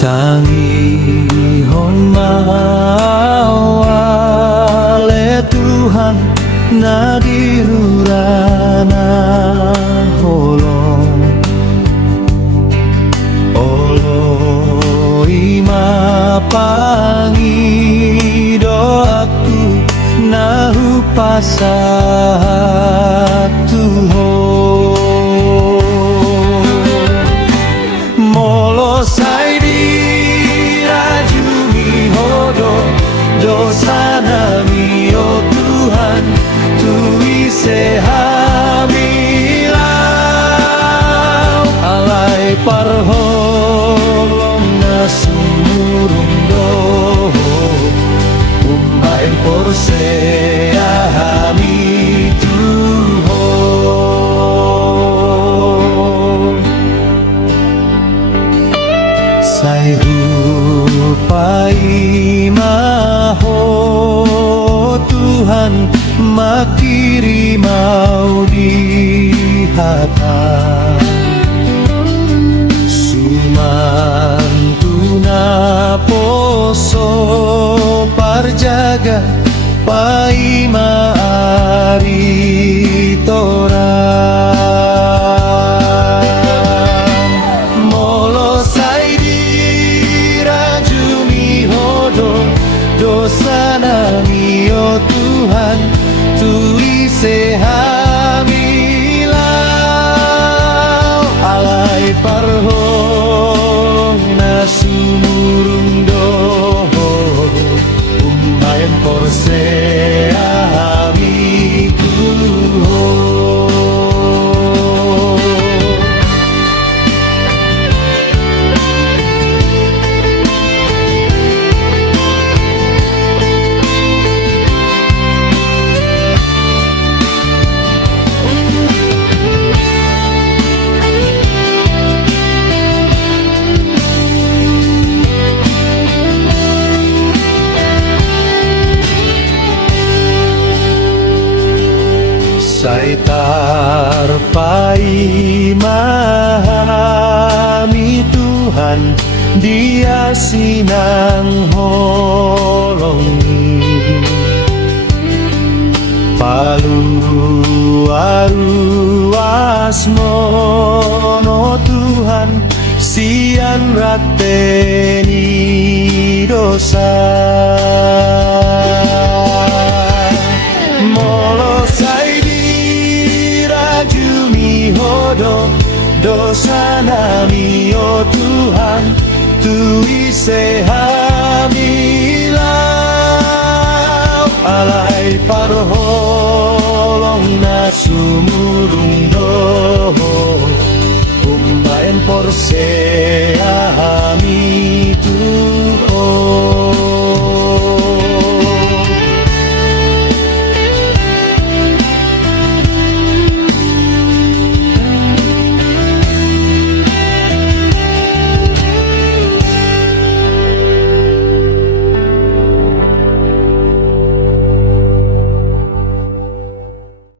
Tangi hon mawale Tuhan nadirurana holong olo ima pangi doaku nahu pasatu ho molo saidi rajumi hodo dosa nami oh Tuhan tuise hamilau alai parholong nasumurung doho umbain porse ahami tuho sai rupai maho Tuhan makiri mau di hata sumantuna poso parjaga paima ari torang molo saidi rajumi hodo dosa nami oh Tuhan tuise hamilau alai parhong nasumurung doho umbayan porse ahami tuho Sai tarpai mahami Tuhan Dia sinang holongi palu aruas mono Tuhan sian rateni dosa molo hodo dosa nami oh Tuhan tuise hamilau alai parholong nasumurung doho umbayan porse